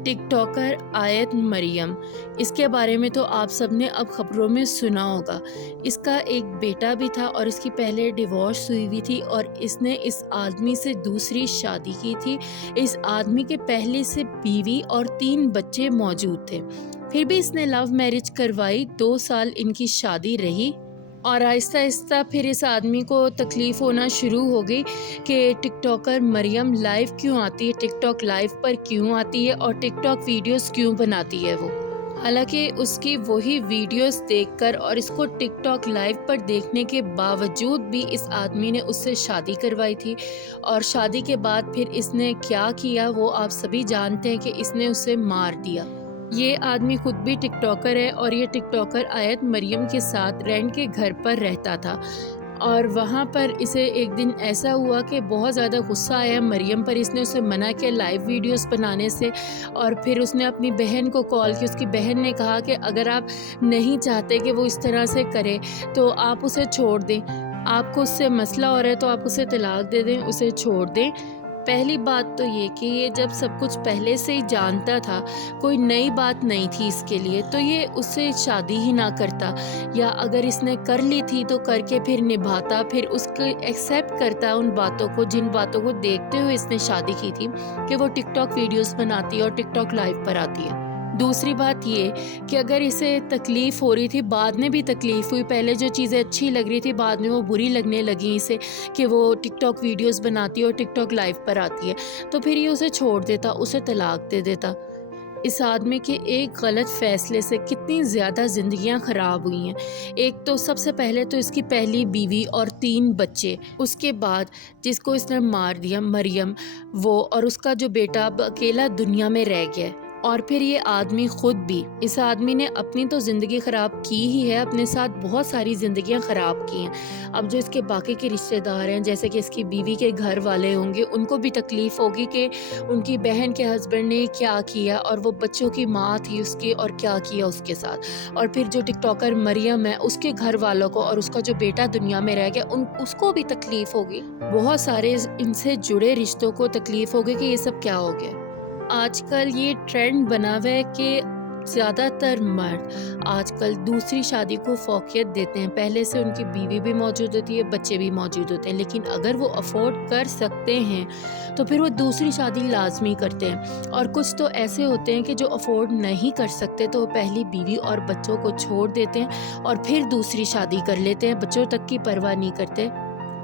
टिक talker आयत मरियम, इसके बारे में तो आप सब ने अब खबरों में सुना होगा। इसका एक बेटा भी था और इसकी पहले डिवोर्स हुई हुई थी और इसने इस आदमी से दूसरी शादी की थी। इस आदमी के पहले से बीवी और 3 बच्चे मौजूद थे। फिर भी इसने लव मैरिज करवाई। 2 साल इनकी शादी रही और आहिस्ता आहिस्ता फिर इस आदमी को तकलीफ़ होना शुरू हो गई कि टिकटॉकर मरियम लाइव क्यों आती है, टिकटॉक लाइव पर क्यों आती है और टिकटॉक वीडियोस क्यों बनाती है वो। हालांकि उसकी वही वीडियोस देखकर और इसको टिकटॉक लाइव पर देखने के बावजूद भी इस आदमी ने उससे शादी करवाई थी और शादी के बाद फिर इसने क्या किया वो आप सभी जानते हैं कि इसने उसे मार दिया। ये आदमी खुद भी टिकटॉकर है और ये टिकटॉकर आयत मरियम के साथ रेंट के घर पर रहता था और वहाँ पर इसे एक दिन ऐसा हुआ कि बहुत ज़्यादा गुस्सा आया मरियम पर। इसने उसे मना किया लाइव वीडियोस बनाने से और फिर उसने अपनी बहन को कॉल की। उसकी बहन ने कहा कि अगर आप नहीं चाहते कि वो इस तरह से करे तो आप उसे छोड़ दें, आपको उससे मसला हो रहा है तो आप उसे तलाक दे दें, उसे छोड़ दें। पहली बात तो ये कि ये जब सब कुछ पहले से ही जानता था, कोई नई बात नहीं थी इसके लिए, तो ये उससे शादी ही ना करता, या अगर इसने कर ली थी तो करके फिर निभाता, फिर उसको एक्सेप्ट करता उन बातों को जिन बातों को देखते हुए इसने शादी की थी कि वो टिकटॉक वीडियोस बनाती है और टिकटॉक लाइव पर आती है। दूसरी बात ये कि अगर इसे तकलीफ़ हो रही थी, बाद में भी तकलीफ़ हुई, पहले जो चीज़ें अच्छी लग रही थी बाद में वो बुरी लगने लगी इसे कि वो टिकटॉक वीडियोस बनाती है और टिकटॉक लाइव पर आती है, तो फिर ये उसे छोड़ देता, उसे तलाक दे देता। इस आदमी के एक गलत फ़ैसले से कितनी ज़्यादा ज़िंदगियां ख़राब हुई हैं। एक तो सबसे पहले तो इसकी पहली बीवी और 3 बच्चे, उसके बाद जिसको इसने मार दिया मरियम, वो और उसका जो बेटा अब अकेला दुनिया में रह गया है। और फिर ये आदमी ख़ुद भी, इस आदमी ने अपनी तो ज़िंदगी ख़राब की ही है, अपने साथ बहुत सारी ज़िंदगियां ख़राब की हैं। अब जो इसके बाकी के रिश्तेदार हैं, जैसे कि इसकी बीवी के घर वाले होंगे, उनको भी तकलीफ़ होगी कि उनकी बहन के हस्बैंड ने क्या किया और वो बच्चों की माँ थी उसकी और क्या किया उसके साथ। और फिर जो टिकटॉकर मरियम है उसके घर वालों को और उसका जो बेटा दुनिया में रह गया उसको भी तकलीफ़ होगी। बहुत सारे इनसे जुड़े रिश्तों को तकलीफ़ होगी कि ये सब क्या हो गया। आजकल ये ट्रेंड बना हुआ है कि ज़्यादातर मर्द आजकल दूसरी शादी को फ़ौक़ियत देते हैं। पहले से उनकी बीवी भी मौजूद होती है, बच्चे भी मौजूद होते हैं, लेकिन अगर वो अफोर्ड कर सकते हैं तो फिर वो दूसरी शादी लाजमी करते हैं। और कुछ तो ऐसे होते हैं कि जो अफोर्ड नहीं कर सकते तो वो पहली बीवी और बच्चों को छोड़ देते हैं और फिर दूसरी शादी कर लेते हैं, बच्चों तक की परवाह नहीं करते।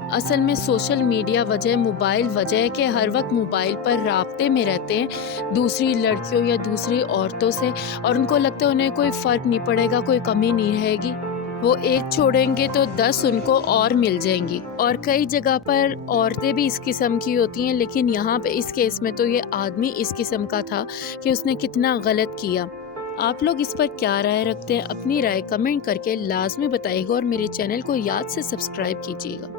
असल में सोशल मीडिया वजह, मोबाइल वजह है कि हर वक्त मोबाइल पर राब्ते में रहते हैं दूसरी लड़कियों या दूसरी औरतों से और उनको लगता है उन्हें कोई फ़र्क नहीं पड़ेगा, कोई कमी नहीं रहेगी। वो एक छोड़ेंगे तो 10 उनको और मिल जाएंगी। और कई जगह पर औरतें भी इस किस्म की होती हैं, लेकिन यहाँ पे इस केस में तो ये आदमी इस किस्म का था कि उसने कितना गलत किया। आप लोग इस पर क्या राय रखते हैं? अपनी राय कमेंट करके लाजमी बताइएगा और मेरे चैनल को याद से सब्सक्राइब कीजिएगा।